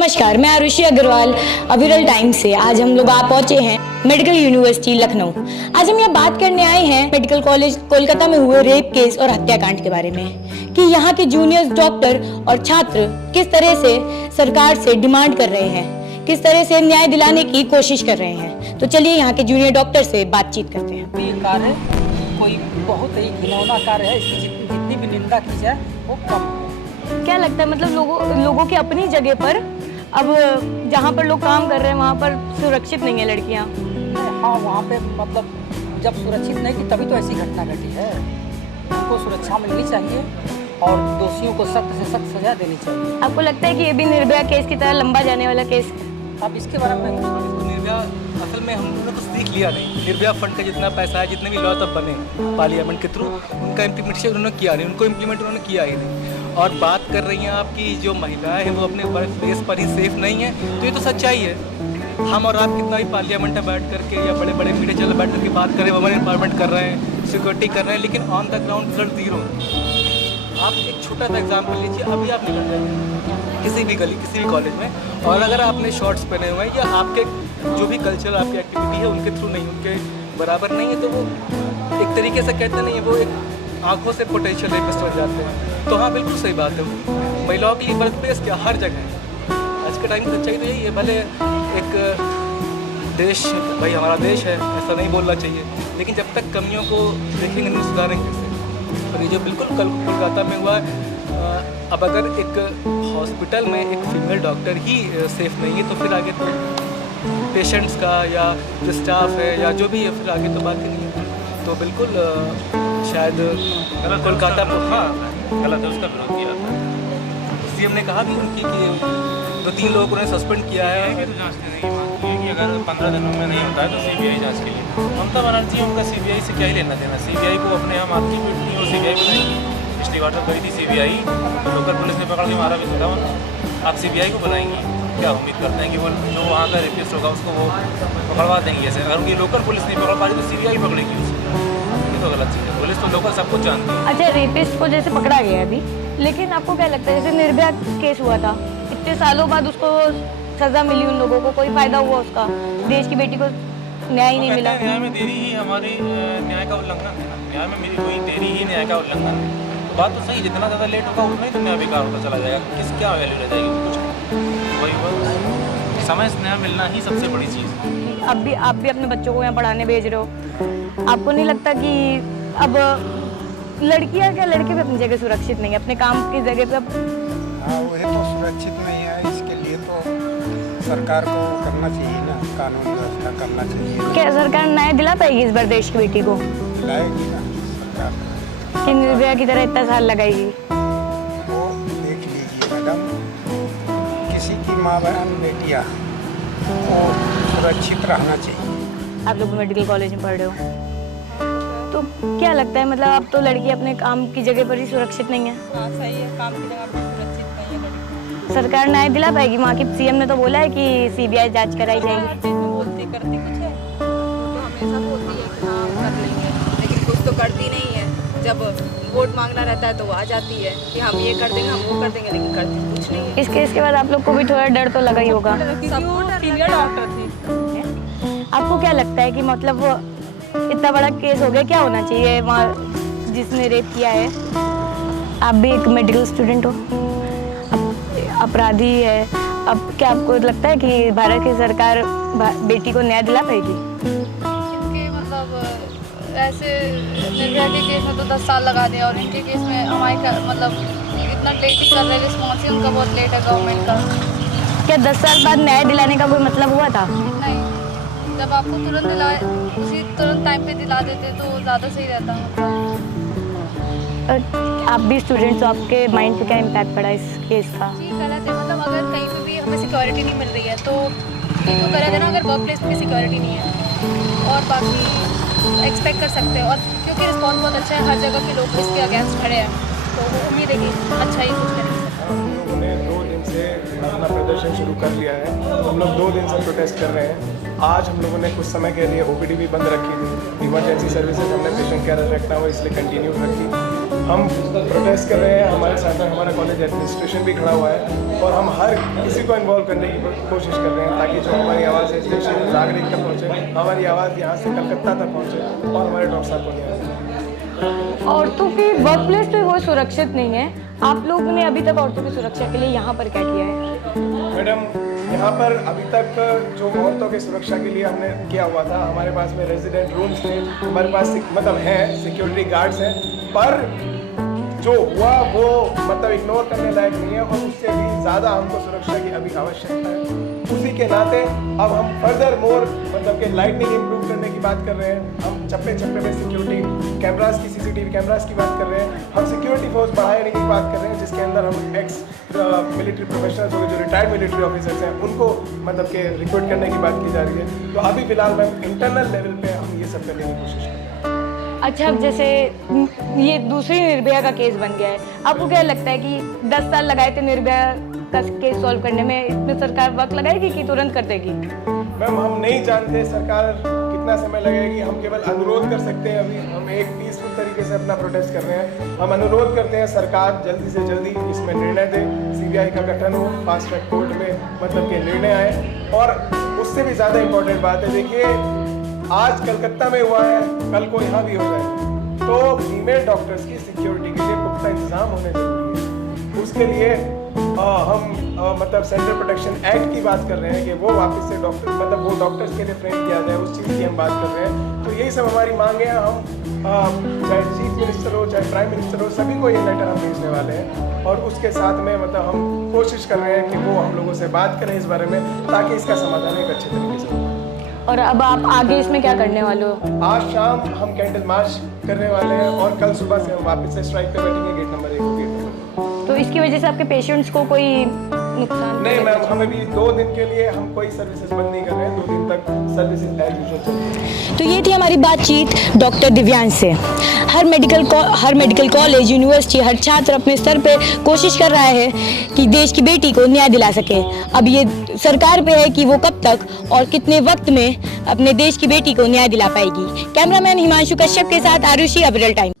नमस्कार, मैं आरुषि अग्रवाल अविरल टाइम्स से। आज हम लोग आ पहुंचे हैं मेडिकल यूनिवर्सिटी लखनऊ। आज हम यहाँ बात करने आए हैं मेडिकल कॉलेज कोलकाता में हुए रेप केस और हत्याकांड के बारे में कि यहाँ के जूनियर डॉक्टर और छात्र किस तरह से सरकार से डिमांड कर रहे हैं, किस तरह से न्याय दिलाने की कोशिश कर रहे हैं। तो चलिए यहाँ के जूनियर डॉक्टर से बातचीत करते हैं। ये कार्य कोई बहुत ही घिनौना कार्य है, इसकी जितनी भी निंदा की जाए वो कम है। क्या लगता है मतलब लोगों की अपनी जगह पर अब जहाँ पर लोग काम कर रहे हैं वहाँ पर सुरक्षित नहीं है लड़कियाँ? हाँ, वहाँ पे मतलब जब सुरक्षित नहीं थी तभी तो ऐसी घटना घटी है। उनको सुरक्षा मिलनी चाहिए और दोषियों को सख्त से सख्त सजा देनी चाहिए। आपको लगता है कि ये भी निर्भया केस की तरह लंबा जाने वाला केस? अब इसके बारे में निर्भया असल में हम लोगों ने कुछ सीख लिया नहीं। निर्भया फंड का जितना पैसा है, जितने भी लॉ तब बने पार्लियामेंट के थ्रू, उनका इम्प्लीमेंटेशन उन्होंने किया नहीं, उनको इम्प्लीमेंट उन्होंने किया ही नहीं। और बात कर रही हैं आपकी जो महिलाएं हैं वो अपने वर्क प्लेस पर ही सेफ नहीं है, तो ये तो सच्चाई है। हम और आप कितना भी पार्लियामेंट में बैठ करके या बड़े बड़े मीडिया चैनल बैठ करके बात कर रहे हैं, वुमेन एम्पावरमेंट कर रहे हैं, सिक्योरिटी कर रहे हैं, लेकिन on the ground result zero. आप एक छोटा सा एग्जाम्पल लीजिए, अभी आप निकल जाए किसी भी गली किसी भी कॉलेज में, और अगर आपने शॉर्ट्स पहने हुए हैं या आपके जो भी कल्चर आपकी एक्टिविटी है उनके थ्रू नहीं, उनके बराबर नहीं है, तो वो एक तरीके से कहते नहीं है, वो एक आंखों से पोटेंशियल रेपिस्ट बन जाते हैं। तो हाँ, बिल्कुल सही बात है। महिलाओं के लिए वर्क प्लेस क्या हर जगह है। आज के टाइम में सच्चाई तो यही है। भले एक देश, भाई हमारा देश है, ऐसा नहीं बोलना चाहिए, लेकिन जब तक कमियों को देखेंगे नहीं सुधारेंगे कैसे। और ये जो बिल्कुल कल कोलकाता में हुआ है, अब अगर एक हॉस्पिटल में एक फीमेल डॉक्टर ही सेफ नहीं है तो फिर आगे तो पेशेंट्स का या जो स्टाफ है या जो भी है फिर आगे तो बात ही नहीं है। तो बिल्कुल शायद कोलकाता में हाँ गलत है, उसका विरोध किया था। सीएम ने कहा भी उनकी कि 2-3 लोगों ने सस्पेंड किया है। तो जांच की नहीं मांग की कि अगर 15 दिनों में नहीं होता है तो सीबीआई जांच के लिए। ममता बनर्जी उनका सीबीआई से क्या ही लेना देना। सीबीआई को अपने यहाँ मारती पीटती और सीबीआई बनाएंगी। पिछली बार तो गई थी सीबीआई तो लोकल पुलिस ने पकड़ के मारा भी था। आप सीबीआई को बनाएंगी, क्या उम्मीद करते हैं कि वो जो वहाँ का रेपिस्ट होगा उसको वो पकड़वा देंगे? ऐसे अगर उनकी लोकल पुलिस नहीं पकड़ पा रही तो सीबीआई पकड़ेगी उसको। ये तो गलत चीज़ है। पुलिस तो लोकल सब कुछ जानती है। अच्छा, रेपिस्ट को जैसे पकड़ा गया अभी, लेकिन आपको क्या लगता है जैसे निर्भया केस हुआ था, इतने सालों बाद उसको सजा मिली, उन लोगों को कोई फायदा हुआ उसका? देश की बेटी को न्याय नहीं मिला। न्याय में देरी ही हमारी न्याय का उल्लंघन है। न्याय में मेरी कोई देरी ही न्याय का उल्लंघन है। तो बात तो सही, जितना ज़्यादा लेट होगा उतना ही तो न्याय बेकार होता चला जाएगा। किस क्या वैल्यू रह जाएगी? कुछ वही बात, समय से न्याय मिलना ही सबसे बड़ी चीज़ है। आप भी अपने बच्चों को यहाँ पढ़ाने भेज रहे हो, आपको नहीं लगता कि अब लड़कियाँ क्या लड़के भी अपनी जगह सुरक्षित नहीं है, अपने काम की जगह पे? हाँ, वही तो सुरक्षित नहीं है। इसके लिए तो सरकार को करना चाहिए ना, कानून व्यवस्था करना चाहिए। क्या सरकार न्याय दिला पाएगी इस बार देश की बेटी को? दिलाएगी ना सरकार कि निर्भया की तरह इतना साल लगाएगी? वो देख लीजिए मैडम, किसी की माँ बहन बेटियाँ को सुरक्षित रहना चाहिए। आप लोग मेडिकल कॉलेज में पढ़ रहे हो तो क्या लगता है मतलब अब तो लड़की अपने काम की जगह पर ही सुरक्षित नहीं है? हाँ सही है, काम की जगह पर सुरक्षित नहीं है लड़की। सरकार न्याय दिला पाएगी? वहाँ की सीएम ने तो बोला है कि सीबीआई जांच कराई जाएगी। हर चीज़ में बोलती करती कुछ है, तो हमेशा बोलती है कि हाँ कर लेंगे, लेकिन कुछ तो करती नहीं है। जब वोट मांगना रहता है तो वो आ जाती है कि हम ये कर देंगे, हम वो कर देंगे, लेकिन करती कुछ नहीं है। इस केस के बाद आप लोग को भी थोड़ा डर तो लगा ही होगा। सीनियर डॉक्टर थी। आपको क्या लगता है कि मतलब वो इतना बड़ा केस हो गया, क्या होना चाहिए वहाँ जिसने रेप किया है? आप भी एक मेडिकल स्टूडेंट हो, अपराधी है, अब क्या आपको लगता है कि भारत की सरकार बेटी को न्याय दिला पाएगी? क्योंकि मतलब ऐसे निर्भया के केस में तो 10 साल लगा दिया और इनके केस में हमारे मतलब इतना लेट ही कर रहे हैं। रिस्पॉन्स ही उनका बहुत लेट है गवर्नमेंट का। क्या 10 साल बाद न्याय दिलाने का कोई मतलब हुआ था? नहीं, जब आपको तुरंत टाइम पे दिला देते तो ज़्यादा सही रहता। आप भी स्टूडेंट्स हो, आपके माइंड पे क्या इम्पैक्ट पड़ा इस केस का? जी गलत है। मतलब अगर कहीं पे भी हमें सिक्योरिटी नहीं मिल रही है तो ये तो गलत है ना। अगर वर्क प्लेस में सिक्योरिटी नहीं है और बाकी एक्सपेक्ट कर सकते हैं, और क्योंकि रिस्पॉन्स बहुत अच्छा है, हर जगह के लोग इसके अगेंस्ट खड़े हैं, तो उम्मीद है कि अच्छा ही कुछ करेंगे। हम लोगों ने 2 दिन से अपना प्रदर्शन शुरू कर लिया है। हम लोग 2 दिन से प्रोटेस्ट कर रहे हैं। आज हम लोगों ने कुछ समय के लिए ओपीडी भी बंद रखी थी। इमरजेंसी सर्विसेज हमने पेशेंट केयर रखना हुआ इसलिए कंटिन्यू रखी। हम प्रोटेस्ट कर रहे हैं, हमारे साथ में हमारा कॉलेज एडमिनिस्ट्रेशन भी खड़ा हुआ है और हम हर किसी को इन्वॉल्व करने की कोशिश कर रहे हैं ताकि जो हमारी आवाज़ है स्टेशन नागरिक तक पहुँचे, हमारी आवाज़ यहाँ से कलकत्ता तक पहुँचे और हमारे डॉक्टर साहब को न्याय। औरतों की वर्क प्लेस पे वो सुरक्षित नहीं है। आप लोगों ने अभी तक औरतों की सुरक्षा के लिए यहाँ पर क्या किया है? मैडम, यहाँ पर अभी तक जो औरतों की सुरक्षा के लिए हमने किया हुआ था, हमारे पास में रेजिडेंट रूम्स थे, हमारे पास मतलब हैं सिक्योरिटी गार्ड्स हैं, पर जो हुआ वो मतलब इग्नोर करने लायक नहीं है और उससे भी ज़्यादा हमको सुरक्षा की अभी आवश्यकता है। उसी के नाते अब हम फर्दर मोर मतलब कि लाइटनिंग इम्प्रूव करने की बात कर रहे हैं। हम चप्पे चप्पे में सिक्योरिटी कैमरास की सीसीटीवी कैमरास की बात कर रहे हैं। हम सिक्योरिटी फोर्स बढ़ाने की बात कर रहे हैं जिसके अंदर हम एक्स मिलिट्री प्रोफेशनल्स हो गए, जो रिटायर्ड मिलिट्री ऑफिसर्स हैं, उनको मतलब कि रिक्रूट करने की बात की जा रही है। तो अभी फिलहाल मैम इंटरनल लेवल पे हम ये सब करने की कोशिश कर रहे हैं। अच्छा, अब जैसे ये दूसरी निर्भया का केस बन गया है, आपको क्या लगता है कि 10 साल लगाए थे निर्भया का केस सॉल्व करने में, इसमें सरकार वक्त लगाएगी कि तुरंत कर देगी? मैम, हम नहीं जानते सरकार कितना समय लगेगी। हम केवल अनुरोध कर सकते हैं। अभी हम एक पीसफुल तरीके से अपना प्रोटेस्ट कर रहे हैं। हम अनुरोध करते हैं सरकार जल्दी से जल्दी इसमें निर्णय दे, सीबीआई का गठन हो, फास्ट ट्रैक कोर्ट में मतलब के निर्णय आए। और उससे भी ज़्यादा इम्पोर्टेंट बात है, देखिए आज कलकत्ता में हुआ है, कल को यहाँ भी हो जाए, तो फीमेल डॉक्टर्स की सिक्योरिटी के लिए पुख्ता इंतजाम होने जरूरी है। उसके लिए हम मतलब सेंट्रल प्रोटेक्शन एक्ट की बात कर रहे हैं कि वो वापस से डॉक्टर मतलब वो डॉक्टर्स के लिए फ्रेम किया जाए, उस चीज़ की हम बात कर रहे हैं। तो यही सब हमारी मांगे हैं। हम चाहे चीफ मिनिस्टर हो, चाहे प्राइम मिनिस्टर हो, सभी को ये लेटर हम भेजने वाले हैं और उसके साथ में मतलब हम कोशिश कर रहे हैं कि वो हम लोगों से बात करें इस बारे में ताकि इसका समाधान एक अच्छे तरीके से हो। और अब आप आगे इसमें क्या करने वाले हो? आज शाम हम कैंडल मार्च करने वाले हैं और कल सुबह से हम वापस से स्ट्राइक पे बैठेंगे गेट नंबर 1 और गेट नंबर 2। तो इसकी वजह से आपके पेशेंट्स को कोई नुकसान? नहीं मैम, हमें भी 2 दिन के लिए हम कोई सर्विसेज बंद नहीं कर रहे हैं। 2 दिन तक सर्विसेज एज यूजुअल चलेंगी। तो ये थी हमारी बातचीत डॉक्टर दिव्यांश से। हर मेडिकल कॉलेज, यूनिवर्सिटी, हर छात्र अपने स्तर पे कोशिश कर रहा है कि देश की बेटी को न्याय दिला सके। अब ये सरकार पे है कि वो कब तक और कितने वक्त में अपने देश की बेटी को न्याय दिला पाएगी। कैमरामैन हिमांशु कश्यप के साथ आरुषि, अविरल टाइम।